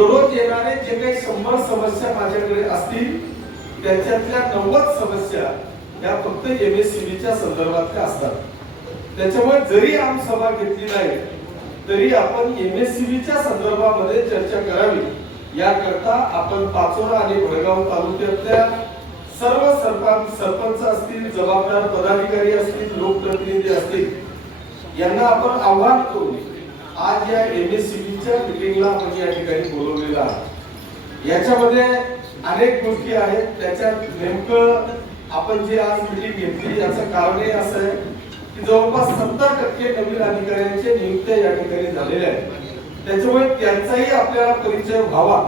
दररोज येणारे जे काही 100 समस्या माझ्याकडे असतील त्याच्यातल्या 90 समस्या या फक्त एमएससीबीच्या संदर्भातल्या असतात। त्याच्यामुळे जरी आमसभा घेतली नाही तरी आपण एमएससीबीच्या संदर्भामध्ये चर्चा करावी याकरता आपण पाचोरा आणि भडगाव तालुक्यातल्या सर्व सरपंच असतील, जबाबदार पदाधिकारी असतील, लोकप्रतिनिधी असतील यांना आपण आव्हान करू आज या एमएससीबीच्या मीटिंगला आपण या ठिकाणी बोलवलेलं आहे। याच्यामध्ये अनेक गोष्टी आहेत, त्याच्यात नेमकं आपण जे आज मीटिंग घेतली याचं कारण हे असं आहे की जवळपास 70% नवीन अधिकाऱ्यांचे नियुक्त्या या ठिकाणी झालेल्या आहेत। त्याच्यामुळे त्यांचाही आपल्याला परिचय व्हावा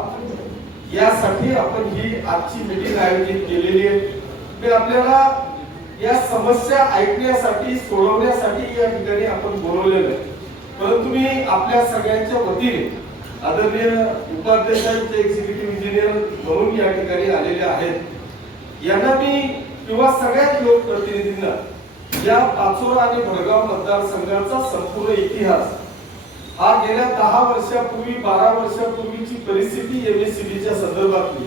यासाठी आपण ही आजची मीटिंग आयोजित केलेली आहे। मी आपल्याला या समस्या ऐकण्यासाठी सोडवण्यासाठी या ठिकाणी आपण बोलवलेलं आहे, परंतु मी आपल्या सगळ्यांच्या वतीने आदरणीय उपाध्यक्षांचे एक्झिक्युटिव्ह इंजिनियर म्हणून या ठिकाणी आलेले आहेत यांना मी किंवा सगळ्याच लोकप्रतिनिधींना या पाचोरा आणि भडगाव मतदारसंघाचा संपूर्ण इतिहास हा गेल्या 10 वर्षापूर्वी 12 वर्षापूर्वीची परिस्थिती एमएससीबीच्या संदर्भातली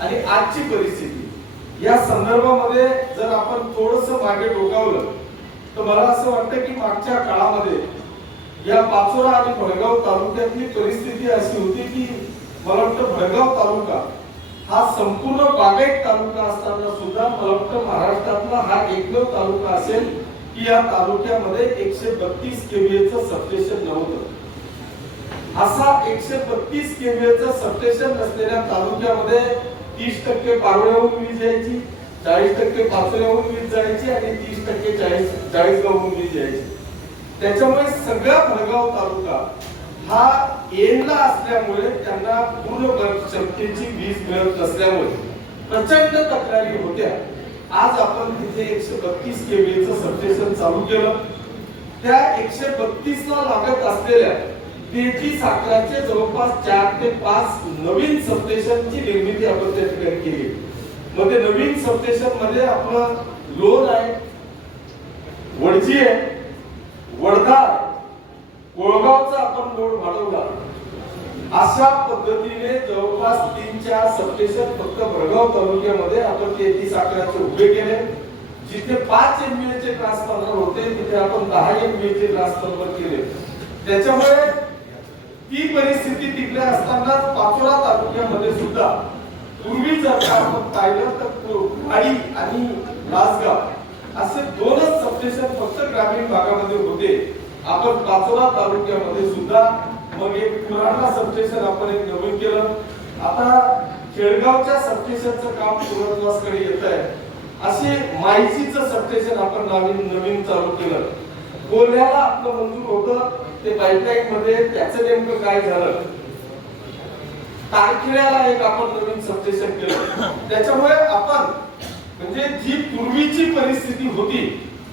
आणि आजची परिस्थिती या संदर्भामध्ये जर आपण थोडंसं मागे डोकावलं तर मला असं वाटतं की मागच्या काळामध्ये या पाचोरा आणि भडगाव तालुक्यातली परिस्थिती अशी होती की मला वाटतं भडगाव तालुका हा संपूर्ण बागायत तालुका असताना सुद्धा मला वाटतं महाराष्ट्रातला हा एकमेव तालुका असेल की या तालुक्यामध्ये 132 केव्हीएचं सबस्टेशन नव्हतं। असा 132 केव्हीएचं सबस्टेशन नसलेल्या तालुक्यामध्ये 30% पारोळ्याहून वीज यायची, 40% पाचोऱ्याहून वीज जायची आणि 30% चाळीसगावहून वीज यायची। त्याच्यामुळे सगळा भडगाव तालुका हा एनला असल्यामुळे त्यांना पूर्ण क्षमतेची वीज मिळत नसल्यामुळे प्रचंड तक्रारी होत्या। आज आपण तिथे 132 केव्हीएचं सबस्टेशन चालू केलं। त्या 132 ला लागत असलेल्या 33 जवळपास 4 ते 5 नवीन सबस्टेशनची निर्मिती आपण त्या ठिकाणी केली। मध्ये नवीन सबस्टेशन मध्ये आपलं लोण आहे, वडजी आहे, वडदा, कोळगावचा आपण लोड वाढवला। अशा पद्धतीने जवळपास 3-4 सबस्टेशन फक्त भडगाव तालुक्यामध्ये आपण 33 उभे केले। जिथे 5 MVA चे ट्रान्सफॉर्मर होते तिथे आपण 10 MVA चे ट्रान्सफॉर्मर केले। त्याच्यामुळे ती परिस्थिती तिकडे असताना पाचोरा तालुक्यामध्ये सुद्धा पूर्वी जर आपण पाहिलं तर वाडी आणि लासगाव असे 2च सबस्टेशन फक्त ग्रामीण भागामध्ये होते। आपण पाचोरा तालुक्यामध्ये सुद्धा मग एक पुराणा सबस्टेशन आपण एक नवीन केलं। आता खेळगावच्या सबस्टेशनचं काम पूर्णत्वासकडे येत आहे। असे माहितीचं सबस्टेशन आपण नवीन चालू केलं। कोल्ह्याला आपलं मंजूर होतं ते पाईपलाईन मध्ये, त्याचं नेमकं काय झालं। तारखेड्याला एक आपण नवीन सबस्टेशन केलं। त्याच्यामुळे आपण म्हणजे जी पूर्वीची परिस्थिती होती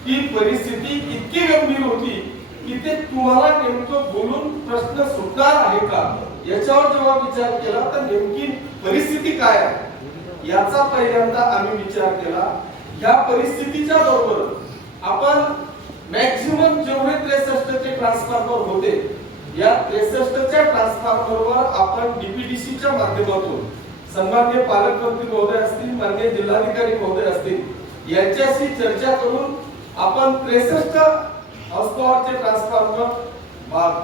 ती परिस्थिती इतकी गंभीर होती की ते तुम्हाला नेमकं बोलून प्रश्न सुटणार आहे का याच्यावर जेव्हा विचार केला तर नेमकी परिस्थिती काय आहे याचा पहिल्यांदा आम्ही विचार केला। या परिस्थितीच्या बरोबर आपण मॅक्सिमम जेवढे 63 चे ट्रान्सफॉर्मर होते या 63 च्या ट्रान्सफॉर्मरवर आपण डीपीडीसीच्या माध्यमातून सन्माननीय पालकमंत्री महोदय असतील, माननीय जिल्हाधिकारी महोदय असतील यांच्याशी चर्चा करून आपण 63 हॉर्सपॉवरचे ट्रान्सफॉर्मर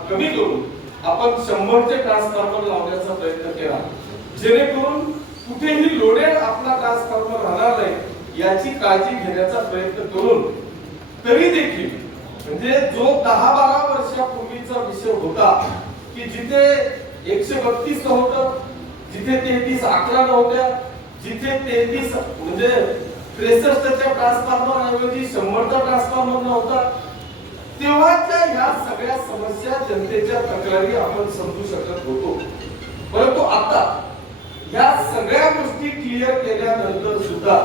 कमी करून आपण 100 चे ट्रान्सफॉर्मर लावण्याचा प्रयत्न केला, जेणेकरून कुठेही लोडेड आपला ट्रान्सफॉर्मर राहणार नाही याची काळजी घेण्याचा प्रयत्न करून तरी देखील म्हणजे जो 10-12 वर्षापूर्वीचा विषय होता की जिथे 132 होतं, जिथे 33 नव्हत्या, जिथे 33 म्हणजे 63 च्या ट्रान्सफॉर्मर ऐवजी 100 चा ट्रान्सफॉर्मर नव्हता, तेव्हाच्या ह्या सगळ्या समस्या जनतेच्या तक्रारी आपण समजू शकत होतो। परंतु आता या सगळ्या गोष्टी क्लिअर केल्यानंतर सुद्धा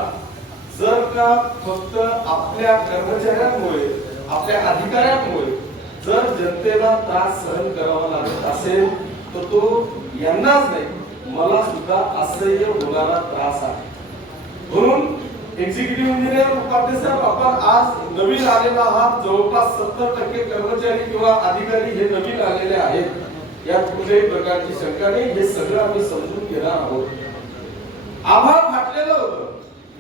जर का फक्त आपल्या कर्मचाऱ्यांमुळे, आपल्या अधिकाऱ्यांमुळे जर जनतेला त्रास सहन करावा लागत असेल तर तो यांनाच नाही मला सुद्धा असह्य होणारा त्रास आहे। म्हणून एक्झिक्युटिव्ह इंजिनियर उपाध्यक्ष साहेब आपण आज नवीन आलेला आहात, जवळपास 70% कर्मचारी किंवा अधिकारी हे नवीन आलेले आहेत। यात कुठल्याही प्रकारची शंका नाही, हे सगळं आम्ही समजून घेणार आहोत. आभाळ फाटलेलं होतं,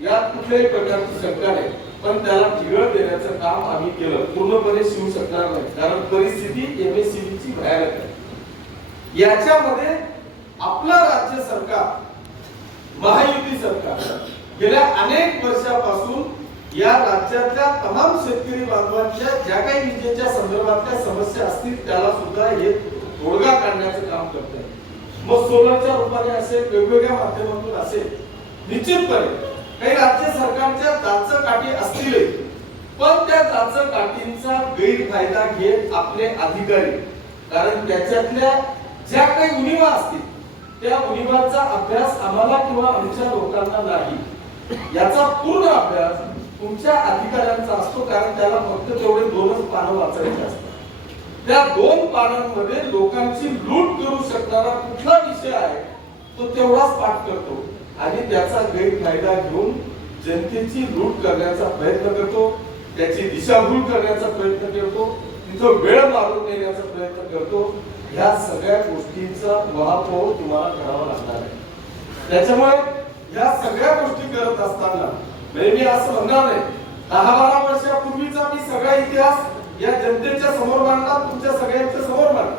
यात कुठल्याही प्रकारची शंका नाही, पण त्याला ठिगळ देण्याचं काम आम्ही केलं. पूर्णपणे शिवू शकणार नाही, कारण परिस्थिती MSCB ची भयानक आहे. याच्यामध्ये आपलं राज्य सरकार, महायुती सरकार गेल्या अनेक वर्षापासून या राज्यातल्या तमाम शेतकरी बांधवांच्या ज्या काही विजेच्या संदर्भातल्या समस्या असतील त्याला सुद्धा हे तोडगा काढण्याचं काम करते. मग सोलरच्या रूपाने असेल, वेगवेगळ्या माध्यमातून असेल, निश्चितपणे काही राज्य सरकारच्या दाचकाठी असतील, पण त्या दाचकाठींचा गैरफायदा घेत आपले अधिकारी, कारण त्याच्यातल्या ज्या काही उणिवा असतील त्या उणिवांचा अभ्यास आम्हाला किंवा आमच्या लोकांना नाही, याचा पूर्ण अभ्यास तुमच्या अधिकाऱ्यांचा असतो, कारण त्याला फक्त तेवढे 2च पानं वाचायचे असतात. त्या 2 पानांमध्ये लोकांची लूट करू शकणारा कुठला विषय आहे तो तेवढाच पाठ करतो आणि त्याचा गैरफायदा घेऊन जनतेची लूट करण्याचा प्रयत्न करतो, त्याची दिशाभूल करण्याचा प्रयत्न करतो, तिथं वेळ मारून नेण्याचा प्रयत्न करतो. ह्या सगळ्या गोष्टींचा महापौर तुम्हाला करावा लागणार आहे. त्याच्यामुळे या सगळ्या गोष्टी करत असताना मी असं म्हणणार नाही 10-12 वर्षापूर्वीचा मी सगळा इतिहास या जनतेच्या समोर मांडला, तुमच्या सगळ्यांच्या समोर मांडला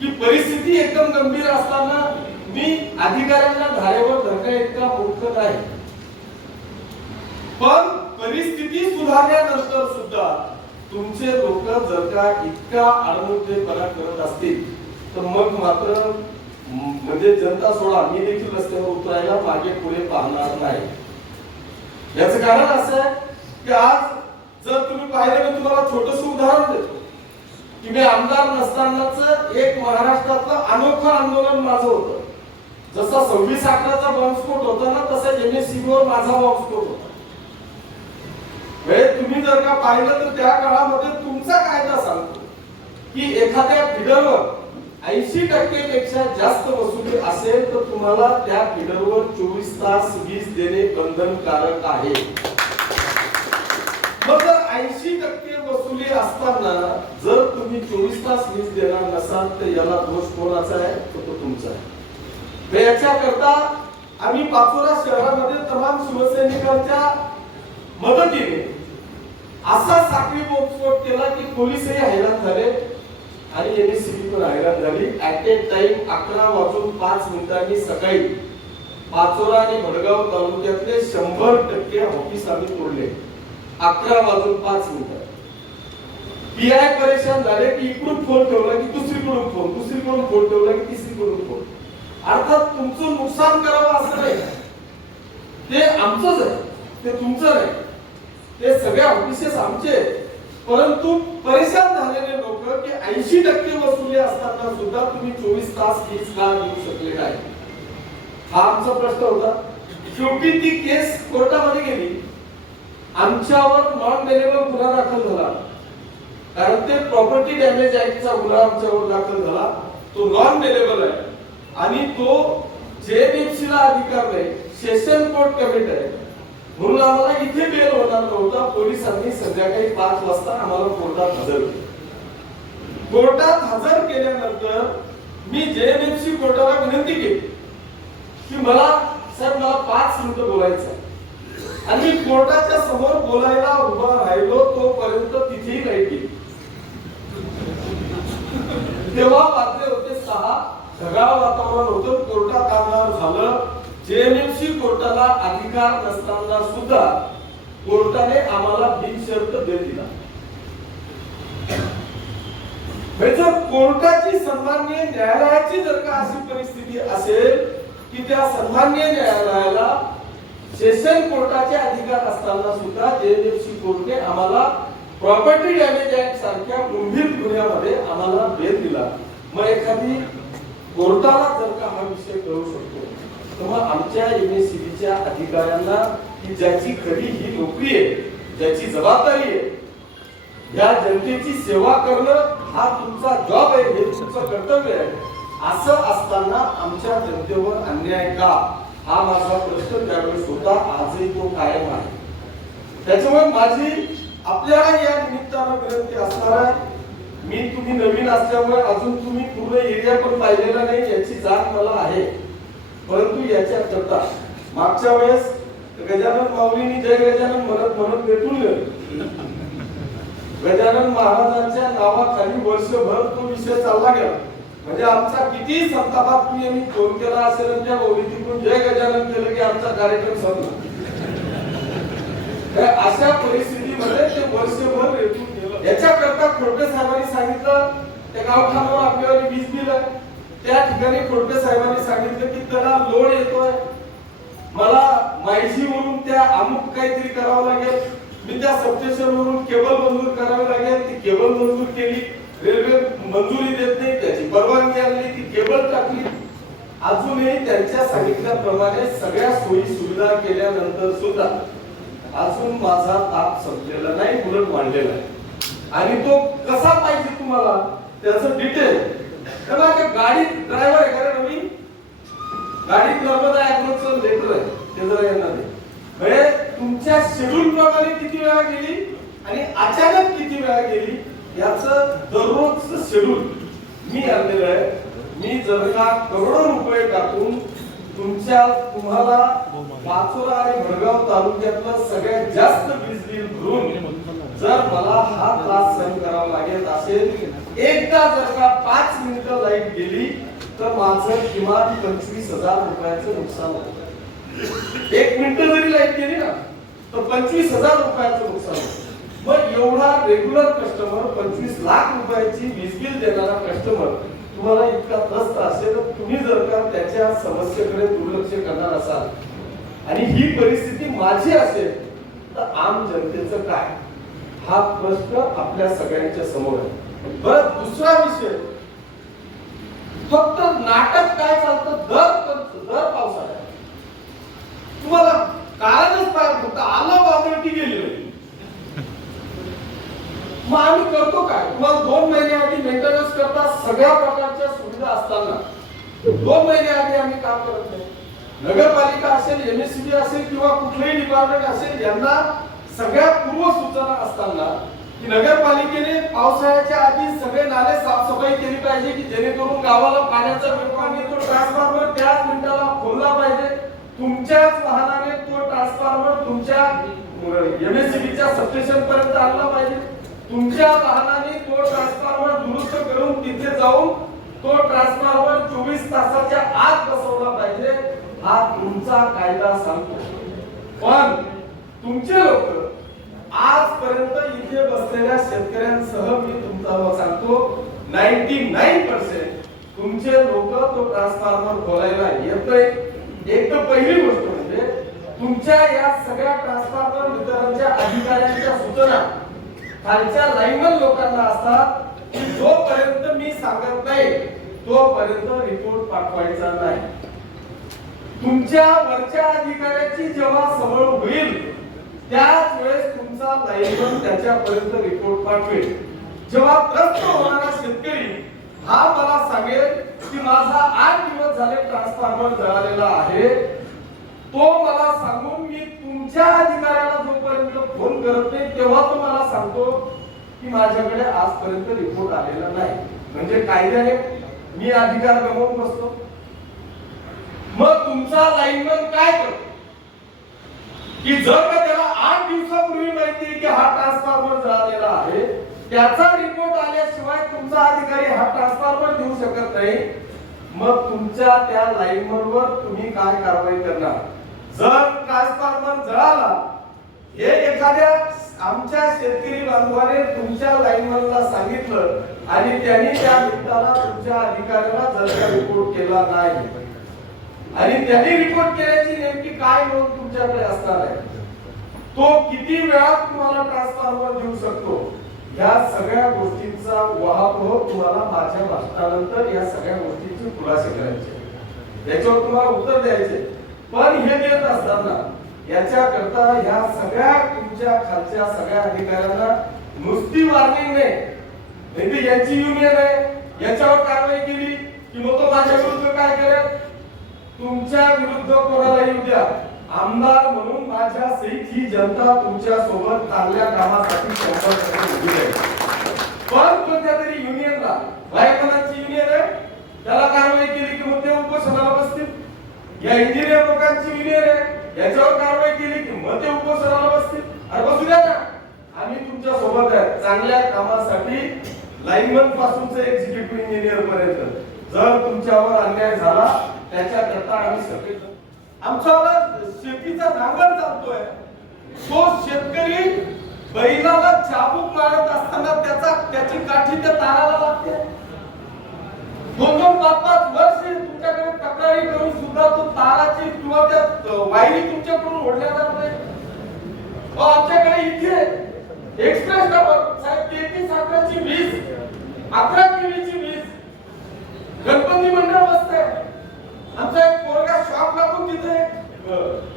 की परिस्थिती एकदम गंभीर असताना मी अधिकाऱ्यांना धारेवर धरण्या इतका मूर्ख नाही, पण परिस्थिती सुधारल्यानंतर सुद्धा तुमचे लोक जर का इतका आडमुठेपणा करत असतील तर मग मात्र म्हणजे जनता सोडा, मी देखील रस्त्यावर उतरायला मागे पुढे पाहणार नाही. याचं कारण असं आहे की आज जर तुम्ही पाहिलं, मी तुम्हाला छोटस उदाहरण देतो की मी आमदार नसतानाच एक महाराष्ट्रातलं अनोखं आंदोलन माझं होतं. जसा 26/11चा बॉम्बस्फोट होता ना, तसा MSCB वर माझा बॉम्बस्फोट होता. तुम्ही जर का पाहिलं तर त्या काळामध्ये तुमचा कायदा सांगतो की एखाद्या फिडरवर 80% पेक्षा जास्त वसुली असेल तर तुम्हाला त्या फिडरवर 24 तास वीज देणे बंधनकारक आहे. मग जर 80% वसुली असताना जर तुम्ही 24 तास वीज देणार नसाल तर याला दोष कोणाचा आहे? तो तुमचा आहे. याच्याकरता आम्ही पाचोरा शहरामध्ये तमाम शिवसैनिकांच्या मदतीने असा साखळी बॉम्बस्फोट केला की पोलीसही हैराण झाले आणि MSCB पण हैराण झाली. ऍट ए टाइम 11:05 सकाळी पाचोरा आणि भडगाव तालुक्यातले 100% ऑफिस आम्ही तोडले. 11:05 PI परेशान झाले की इकडून फोन ठेवला की दुसरीकडून फोन, दुसरीकडून फोन ठेवला की तिसरीकडून फोन. अर्थात तुमचं नुकसान करावं असं नाही, ते आमचंच आहे, ते तुमचं नाही, ते सगळे ऑफिसेस आमचे. परंतु परेशान झालेले लोक की 80% वसुली असताना सुद्धा तुम्ही 24 तास वीज का देऊ शकले नाही, हा आमचा प्रश्न होता. शेवटी ती केस कोर्टामध्ये गेली. आमच्यावर नॉन बेलेबल गुन्हा दाखल झाला, कारण ते प्रॉपर्टी डॅमेज ऍक्टचा गुन्हा आमच्यावर दाखल झाला. तो नॉन बेलेबल आहे आणि तो JNFC ला अधिकार नाही, सेशन कोर्ट कमिटी आहे, म्हणून आम्हाला इथे बेल होणार नव्हता. पोलिसांनी संध्याकाळी 5 वाजता आम्हाला कोर्टात हजर केलं. कोर्टात हजर केल्यानंतर मी JNFC कोर्टाला विनंती केली की मला साहेब मला 5 मिनिटं बोलायचं आहे. आणि मी कोर्टाच्या समोर बोलायला उभा राहिलो तोपर्यंत तिथेही लाईट गेली. तेव्हा वाजले होते 6. ढगाळ वातावरण होतं, कोर्टात कामकाज झालं. JNFC कोर्टाला अधिकार नसताना सुद्धा कोर्टाने आम्हाला बिनशर्त बेल दिला. जर कोर्टाची सन्माननीय न्यायालयाची जर का अशी परिस्थिती असेल की त्या सन्माननीय न्यायालयाला सेशन कोर्टाचे अधिकार असताना सुद्धा JNFC कोर्टने आम्हाला प्रॉपर्टी डॅमेज ऍक्ट सारख्या गंभीर गुन्ह्यामध्ये आम्हाला बेल दिला, मग एखादी कोर्टाला जर का हा विषय कळू शकतो तर मग आमच्या MSCBच्या अधिकाऱ्यांना की ज्याची खरी ही नोकरी आहे, ज्याची जबाबदारी आहे, या जनतेची सेवा करणं हा तुमचा जॉब आहे, हे तुमचं कर्तव्य आहे, असं असताना आमच्या जनतेवर अन्याय का, हा माझा प्रश्न त्यावेळेस होता. आजही तो कायम आहे. त्याच्यामुळे माझी आपल्याला या निमित्तानं विनंती असणार आहे मी तुम्ही नवीन असल्यामुळे अजून तुम्ही पूर्ण एरिया पण पाहिलेला नाही याची जाण मला आहे, परंतु याच्या करता मागच्या वेळेस गजानन माऊलींनी जय गजानन म्हणत म्हणत भेटून गेले. गजानन महाराजांच्या नावाखाली वर्षभर तो विषय चालला गेला. म्हणजे आमचा किती संतापात तुम्ही आम्ही फोन केला असेल आणि त्या ओळीतून जय गजानन केलं की आमचा कार्यक्रम संपला. अशा परिस्थितीमध्ये ते वर्षभर भेटून गेलं. याच्याकरता खोडके साहेबांनी सांगितलं त्या गावठाणावर आपल्यावर वीज दिलं. त्या ठिकाणी खोडके साहेबांनी सांगितलं की त्याला लोड येतोय, मला माहितीवरून त्या अमुक काहीतरी करावं लागेल, मी त्या सबस्टेशन वरून केबल मंजूर करावी लागेल. ती केबल मंजूर केली, रेल्वे मंजुरी देत नाही, त्याची परवानगी आणली, ती केबल टाकली. अजूनही त्यांच्या सांगितल्याप्रमाणे सगळ्या सोयी सुविधा केल्यानंतर सुद्धा अजून माझा ताप संपलेला नाही, उलट वाढलेला आहे. आणि तो कसा पाहिजे तुम्हाला त्याचं डिटेल, माझ्या गाडीत ड्रायव्हर आहे का नवीन, गाडीत नर्मदा ऍग्रोचं लेटर आहे ते जरा येणार आहे. म्हणजे तुमच्या शेड्यूल प्रमाणे किती वेळा गेली आणि अचानक किती वेळा गेली याचं दररोजचं शेड्यूल मी आणलेलं आहे. मी जर का करोडो रुपये टाकून तुम्हाला पाचोरा आणि भडगाव तालुक्यातलं सगळ्यात जास्त वीज बिल भरून जर मला हा त्रास सहन करावा लागेल असेल, एकदा जर का 5 मिनिटं लाईट गेली तर माझं किमान 25,000 रुपयाचं नुकसान होतं. 1 मिनिट जरी लाईट गेली ना तर 25,000 रुपयाचं नुकसान होतं. मग एवढा रेग्युलर कस्टमर 25 लाख रुपयाची वीज बिल देणारा कस्टमर तुम्हाला इतका त्रस्त असेल तर तुम्ही जर का त्याच्या समस्येकडे दुर्लक्ष करणार असाल आणि ही परिस्थिती माझी असेल तर आम जनतेचं काय, हा प्रश्न आपल्या सगळ्यांच्या समोर आहे. बरं, दुसरा विषय, फक्त नाटक काय चालतं दर पावसाळ्यात तुम्हाला कारणच पाहिजे, फक्त आलं वादळ की गेली. मग आम्ही करतो काय, तुम्हाला 2 महिने आधी मेंटेनन्स करता सगळ्या प्रकारच्या सुविधा असताना 2 महिने आधी आम्ही काम करत नाही. नगरपालिका असेल, एमएससीबी असेल किंवा कुठलेही डिपार्टमेंट असेल, यांना सगळ्या पूर्व सूचना असताना की नगरपालिकेने पावसाळ्याच्या आधी सगळे नाले साफसफाई केली पाहिजे की जेणेकरून गावाला पाण्याचा वेगवान येतो, ट्रान्सफॉर्मर त्याच मिनिटाला खोलला पाहिजे, तुमच्याच वाहनाने तो ट्रान्सफॉर्मर तुमच्या एमएससीबीच्या सबस्टेशन पर्यंत आणला पाहिजे, तुमच्या वाहनाने तो ट्रान्सफॉर्मर दुरुस्त करून तिथे जाऊन तो ट्रान्सफॉर्मर 24 तासाच्या आत बसवला पाहिजे, हा तुमचा कायदा सांगतो. पण तुमचे लोक आजपर्यंत इथे बसलेल्या शेतकऱ्यांसह मी तुमचा सांगतो 99% तुमचे लोक तो ट्रान्सफॉर्मर खोलायला येतोय. एक तर पहिली गोष्ट म्हणजे तुमच्या या सगळ्या ट्रान्सफॉर्मर वितरणच्या अधिकाऱ्यांच्या सूचना खालच्या लाईनमन लोकांना असतात की जोपर्यंत मी सांगत नाही तोपर्यंत रिपोर्ट पाठवायचा नाही. तुमच्या वरच्या अधिकाऱ्याची जेव्हा सवय होईल त्याच वेळेस तुमचा लाईनमन त्याच्यापर्यंत रिपोर्ट पाठवेल. जेव्हा त्रस्त होणारा शेतकरी हा मला सांगेल की माझा 8 दिवस झाले ट्रान्सफॉर्मर जळालेला आहे, तो मला सांगून मी तुमच्या अधिकाऱ्याला जोपर्यंत फोन करत नाही तेव्हा तो मला सांगतो की माझ्याकडे आजपर्यंत रिपोर्ट आलेला नाही, म्हणजे कायद्याने मी अधिकार गमावून बसतो. मग तुमचा लाईनमन काय करतो की जर का त्याला 8 दिवसापूर्वी माहिती आहे की हा ट्रान्सफॉर्मर जळालेला आहे, त्याचा रिपोर्ट आल्याशिवाय तुमचा अधिकारी हा ट्रान्सफॉर्मर देऊ शकत नाही, मग तुमच्या त्या लाईनमनवर तुम्ही काय कारवाई करणार? जर ट्रान्सफॉर्मर जळाला हे एखाद्या आमच्या शेतकरी बांधवाने तुमच्या लाईनमनला सांगितलं आणि त्यांनी त्या मिनिटाला तुमच्या अधिकाऱ्याला जर का रिपोर्ट केला नाही आणि त्यांनी रिपोर्ट केल्याची नेमकी काय नोंद तुमच्याकडे असणार आहे, तो किती वेळात तुम्हाला ट्रान्सफॉर्मर देऊ शकतो, या सगळ्या गोष्टींचा उहापोह तुम्हाला माझ्या भाषणानंतर या सगळ्या गोष्टींचे खुलासे करायचे, याच्यावर तुम्हाला उत्तर द्यायचे. पण हे देत असताना याच्याकरता ह्या सगळ्या तुमच्या खालच्या सगळ्या अधिकाऱ्यांना नुसती वॉर्निंग नाही, यांची युनियन आहे याच्यावर कारवाई केली की मग तो माझ्या विरुद्ध काय करेल, तुमच्या विरुद्ध कोणाला येऊ द्या, आमदार म्हणून माझ्या सहित ही जनता तुमच्या सोबत चांगल्या कामासाठी 100% उभी आहे. पण कोणत्या तरी युनियनला, बायकांची युनियन आहे, त्याला कारवाई केली की मग ते उपोषणाला बसतील. या इंजिनियर लोकांची युनियन आहे, याच्यावर कारवाई केली की मग ते उपोषणाला बसतील. अरे बसू द्या ना, आम्ही तुमच्या सोबत आहे चांगल्या कामासाठी. लाईनमन पासूनचे एक्झिक्युटिव्ह इंजिनियर पर्यंत जर तुमच्यावर अन्याय झाला त्याच्याकरता आम्ही सगळे आमच्यावर शेतीचा नांगर चालतोय. तो शेतकरी बैलाला चाबूक मारत असताना त्याची काठी त्या ताराला लागते. 2-5 वर्ष तुमच्याकडे तक्रारी करून सुद्धा तो ताराची किंवा त्या वायरी तुमच्याकडून ओढल्या जात नाही. आमच्याकडे इथे एक्सप्रेस साहेब 33 अकराची 20 11 केवीची 20 गणपती मंडळ बसतंय. आमचा एक पोरगा शॉक लागून तिथे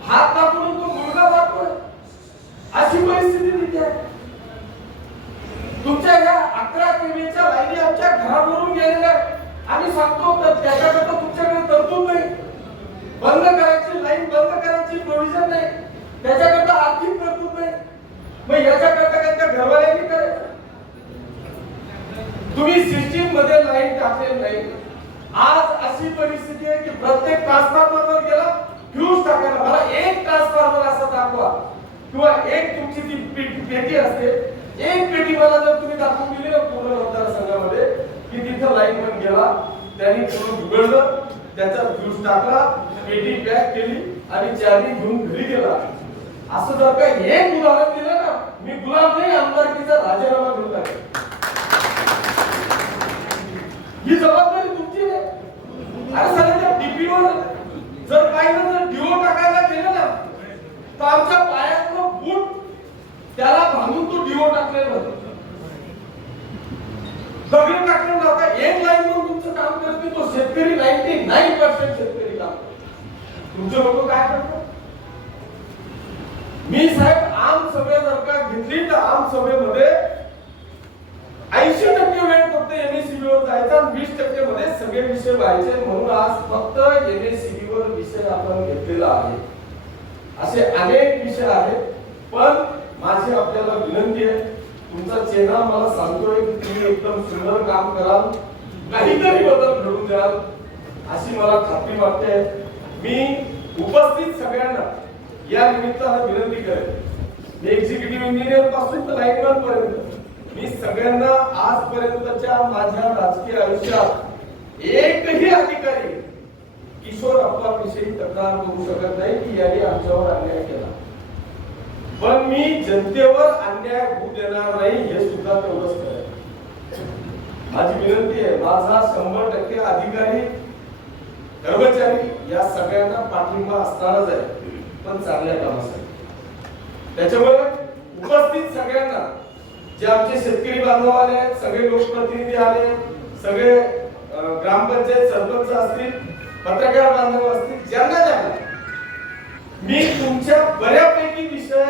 हात दाखवून तो मुलगा जातोय. अशी परिस्थिती तिथे आहे. तुमच्या या 11 केवीच्या लाईनी आमच्या घरावरून गेलेल्या आम्ही सांगतो तर त्याच्याकरता तुमच्याकडे तरतूद नाही. बंद करायची लाईन बंद करायची प्रोव्हिजन नाही, त्याच्याकरता आर्थिक तरतूद नाही. मग याच्याकरता काय त्या घरवाल्यांनी करायचं? तुम्ही सिस्टीम मध्ये लाईन टाकलेली नाही. आज अशी परिस्थिती आहे की प्रत्येक ट्रान्सफॉर्मरवर गेला फ्यूज टाकायला मला एक ट्रान्सफॉर्मर असं दाखवा किंवा एक तुमची ती पेटी असते, एक पेटी मला जर तुम्ही दाखवून दिली ना पूर्ण मतदारसंघामध्ये की तिथं लाईन पण गेला, त्यांनी पूर्ण उघडलं, त्याचा फ्यूज टाकला, पेटी पॅक केली आणि चाबी घेऊन घरी गेला. असं जर का एक उदाहरण दिलं ना, मी गुलाम नाही आमदारकीचा राजीनामा देऊन टाकेल. ही जबाबदारी तुमची आहे. अरे सगळ्या डीपीवर जर पाहिलं तर डीओ टाकायला गेलं ना तर आमच्या पायातलं बूट त्याला बांधून तो डीओ टाकलेला होता. दगड टाकलेला होता. एक लाईन म्हणून तुमचं काम करते तो शेतकरी 99% शेतकरी काम करतो. तुमचे लोक काय करतात? मी साहेब आम सभा जर का घेतली तर आम सभेमध्ये 80% वेळ फक्त एमएससीबी वर जायचा आणि 20% मध्ये सगळे विषय व्हायचे. म्हणून आज फक्त एमएससीबी वर विषय आपण घेतलेला आहे. असे अनेक विषय आहेत. पण माझी आपल्याला विनंती आहे, तुमचा चेहरा मला सांगतोय की तुम्ही एकदम सुंदर काम कराल, काहीतरी बदल घडून द्याल अशी मला खात्री वाटते. मी उपस्थित सगळ्यांना या निमित्तानं विनंती करेन. मी एक्झिक्युटिव्ह इंजिनियर पासून तर लाईनमॅन पर्यंत मी सगळ्यांना आजपर्यंतच्या माझ्या राजकीय आयुष्यात एकही अधिकारी किशोर अप्पाविषयी तक्रार करू शकत नाही की यांनी आमच्यावर अन्याय केला. पण मी जनतेवर अन्याय होऊ देणार नाही हे सुद्धा तेवढंच करेन. माझी विनंती आहे, माझा 100% अधिकारी कर्मचारी या सगळ्यांना पाठिंबा असणारच आहे, पण चांगल्या कामासाठी. त्याच्यामुळे उपस्थित सगळ्यांना जे आमचे शेतकरी बांधव आले, सगळे लोकप्रतिनिधी आले, सगळे ग्रामपंचायत सरपंच असतील, पत्रकार बांधव असतील, ज्यांना मी तुमच्या बऱ्यापैकी विषय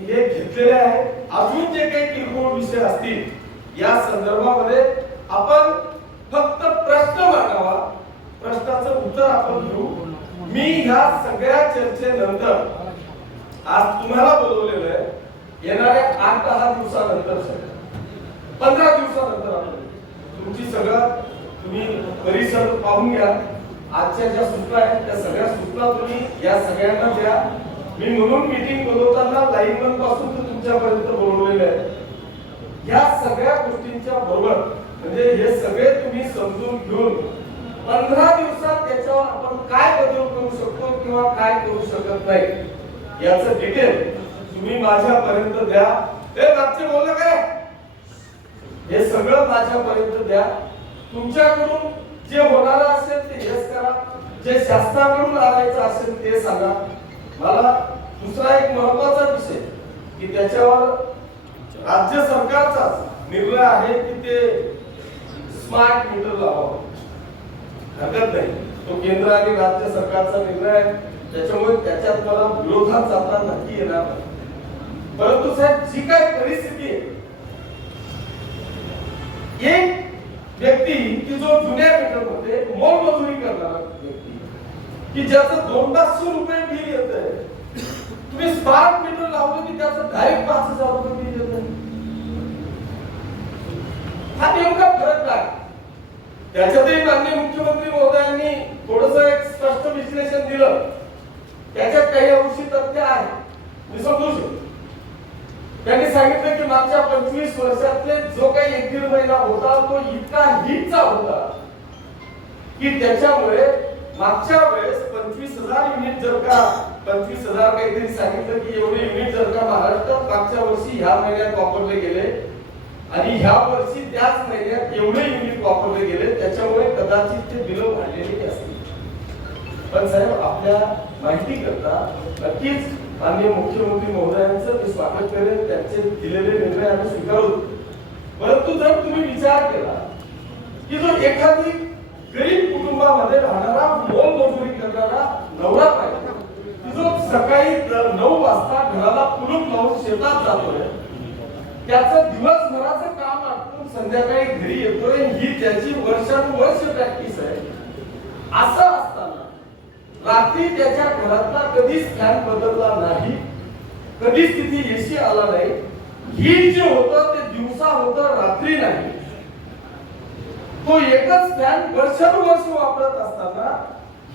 हे घेतलेले आहेत. अजून जे काही किरकोळ विषय असतील या संदर्भामध्ये आपण फक्त प्रश्न मांडावा, प्रश्नाचं उत्तर आपण घेऊ. मी ह्या सगळ्या चर्चेनंतर आज तुम्हाला बोलवलेलं आहे. येणाऱ्या 8-10 दिवसानंतर 15 दिवसानंतर आपण तुमची सगळं तुम्ही परिसर पाहून घ्या. आजच्या ज्या सूचना आहेत त्या सगळ्या सूचना तुम्ही या सगळ्यांना द्या. मी म्हणून मीटिंग बोलवताना लाईनमन पासून तर तुमच्यापर्यंत बोलवलेले आहे. या सगळ्या गोष्टींच्या बरोबर म्हणजे हे सगळे तुम्ही समजून घेऊन 15 दिवसात त्याच्यावर आपण काय बदल करू शकतो किंवा काय करू शकत नाही याचं डिटेल तुम्ही माझ्यापर्यंत द्या. हे मागचे बोललं काय हे सगळं माझ्यापर्यंत द्या. तुमच्याकडून जे होणार असेल ते यस करा, जे शासनाकडून आणायचं असेल ते सांगा. मला दुसरा एक महत्त्वाचा विषय की त्याच्यावर राज्य सरकारचा निर्णय आहे की ते स्मार्ट मीटर लावावं. हरकत नाही, तो केंद्र आणि राज्य सरकारचा निर्णय आहे. त्याच्यामुळे त्याच्यात मला विरोधात जाता नक्की येणार नाही. परंतु साहेब जी काय परिस्थिती आहे, एक व्यक्ती की जो जुन्या मीटरमध्ये मोलमजुरी करणारा व्यक्ती की ज्याचं 200 रुपये बिल येत आहे, तुम्ही स्मार्ट मीटर लावलं की त्याचं डायरेक्ट 5000 रुपये बिल येत आहे. हा नेमका फरक काय? त्याच्यातही माननीय मुख्यमंत्री महोदयांनी थोडस एक स्पष्ट विश्लेषण दिलं. त्याच्यात काही अंशी तथ्य आहे, मी समजू शकतो. त्यांनी सांगितलं की मागच्या 25 वर्षातले जो काही 1-1.5 महिना होता तो इतका हिटचा होता की त्याच्यामुळे मागच्या वेळेस 25,000 युनिट जर का 25,000 काहीतरी सांगितलं की एवढे युनिट जर का महाराष्ट्रात मागच्या वर्षी ह्या महिन्यात वापरले गेले आणि ह्या वर्षी त्याच महिन्यात एवढे युनिट वापरले गेले, त्याच्यामुळे कदाचित ते बिल वाढलेले असतील. पण साहेब, आपल्या माहिती करता नक्कीच माननीय मुख्यमंत्री महोदयांचं मी स्वागत करेन, त्यांचे दिलेले निर्णय आम्ही स्वीकारतो. परंतु जर तुम्ही विचार केला की जो एखादी गरीब कुटुंबामध्ये राहणारा मोलमजुरी करणारा नवरा पाहिजे, जो सकाळी 9 वाजता घराला कुलूप लावून शेतात जातोय, त्याचं दिवसभराचं काम आटपून संध्याकाळी घरी येतोय, ही त्याची वर्षानुवर्ष प्रॅक्टिस आहे. असं असताना रात्री त्याच्या घरातला कधीच फॅन बदलला नाही, कधीच तिथे एसी आला नाही. ही जे होतं ते दिवसा होतं, रात्री नाही. तो एकच फॅन वर्षानुवर्ष वापरत असताना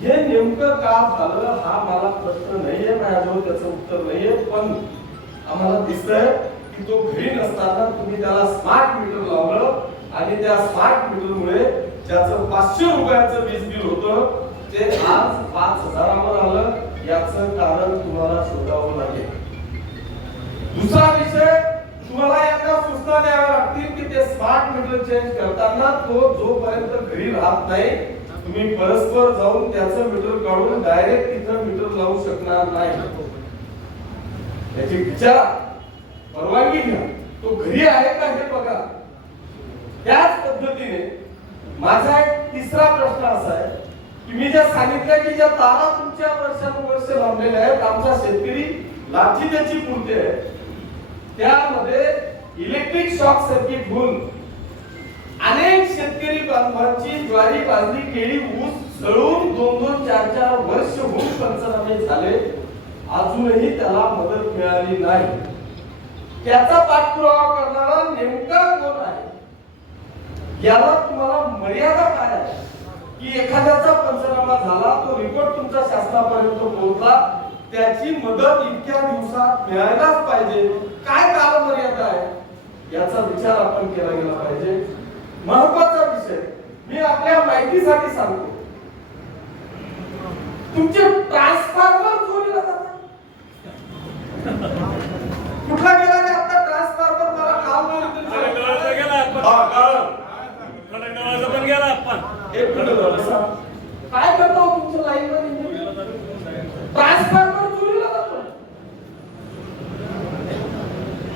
हे नेमकं का झालं हा मला प्रश्न नाहीये, माझ्याजवळ त्याचं उत्तर नाहीये. पण आम्हाला दिसतंय की तो घरी नसताना तुम्ही त्याला स्मार्ट मीटर लावलं आणि त्या स्मार्ट मीटरमुळे ज्याचं 500 रुपयाचं वीज बिल होतं ते आज 5,000वर आलं. याचं कारण तुम्हाला शोधावं लागेल. दुसरा विषय, तुम्हाला एका सूचना द्याव्या लागतील की ते स्मार्ट मीटर चेंज करताना तो जोपर्यंत घरी राहत नाही, तुम्ही परस्पर जाऊन त्याचं मीटर काढून डायरेक्ट तिथं मीटर लावू शकणार नाही. त्याची विचार परवानगी घ्या, तो घरी आहे का हे बघा. त्याच पद्धतीने माझा एक तिसरा प्रश्न असा आहे की मी ज्या सांगितलं की ज्या तारा तुमच्या वर्षानुवर्ष लावलेल्या आहेत, आमचा शेतकरी लाठी त्याची पुरते आहे, त्यामध्ये इलेक्ट्रिक शॉक सर्किट होऊन अनेक शेतकरी बांधवांची ज्वारी, बाजरी, केळी, ऊस जळून 2-2, 4-4 वर्ष होऊन पंचनामे झाले, अजूनही त्याला मदत मिळाली नाही. त्याचा पाठपुरावा करणारा नेमका कोण आहे? याला तुम्हाला मर्यादा काय आहे की एखाद्याचा पंचनामा झाला, तो रिपोर्ट तुमच्या शासनापर्यंत पोहोचला, त्याची मदत इतक्या दिवसात मिळायलाच पाहिजे. काय कालमर्यादा आहे याचा विचार आपण केला गेला पाहिजे. महत्वाचा विषय मी आपल्या माहितीसाठी सांगतो, तुमचे ट्रान्सफॉर्मर चोरीला जातात. कुठला गेला रे आता ट्रान्सफॉर्मर? मला काल पण गेला आपण एक मिनिट बसा. काय करतो तुमच्या लाईन मध्ये? ट्रान्सफॉर्मर चोरीला जातो.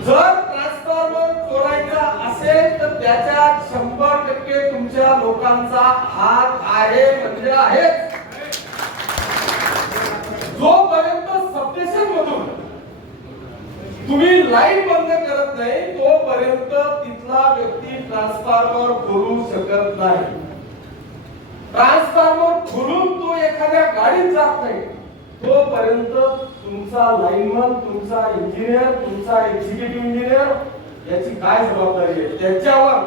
जर ट्रान्सफॉर्मर चोरायचा असेल तर त्याच्यात 100% तुमच्या लोकांचा हात आहे म्हणजे आहे. जोपर्यंत सबस्टेशन मधून तुम्ही लाईन बंद करत नाही तोपर्यंत तिथला व्यक्ती ट्रान्सफॉर्मर खोलू शकत नाही. ट्रान्सफॉर्मर खोलून तो एखाद्या गाडीत जात नाही तोपर्यंत तुमचा लाईनमन, तुमचा इंजिनियर, तुमचा एक्झिक्युटिव्ह इंजिनियर याची काय जबाबदारी आहे? त्याच्यावर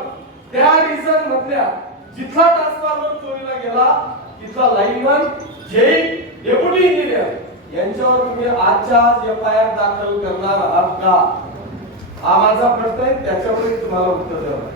त्या रिजन मधल्या जिथला ट्रान्सफॉर्मर चोरीला गेला तिथला लाईनमन, जे डेप्युटी इंजिनियर यांच्यावर तुम्ही आजच्या आज FIR दाखल करणार आहात का? हा माझा प्रश्न आहे, त्याच्यावर तुम्हाला उत्तर द्यावं.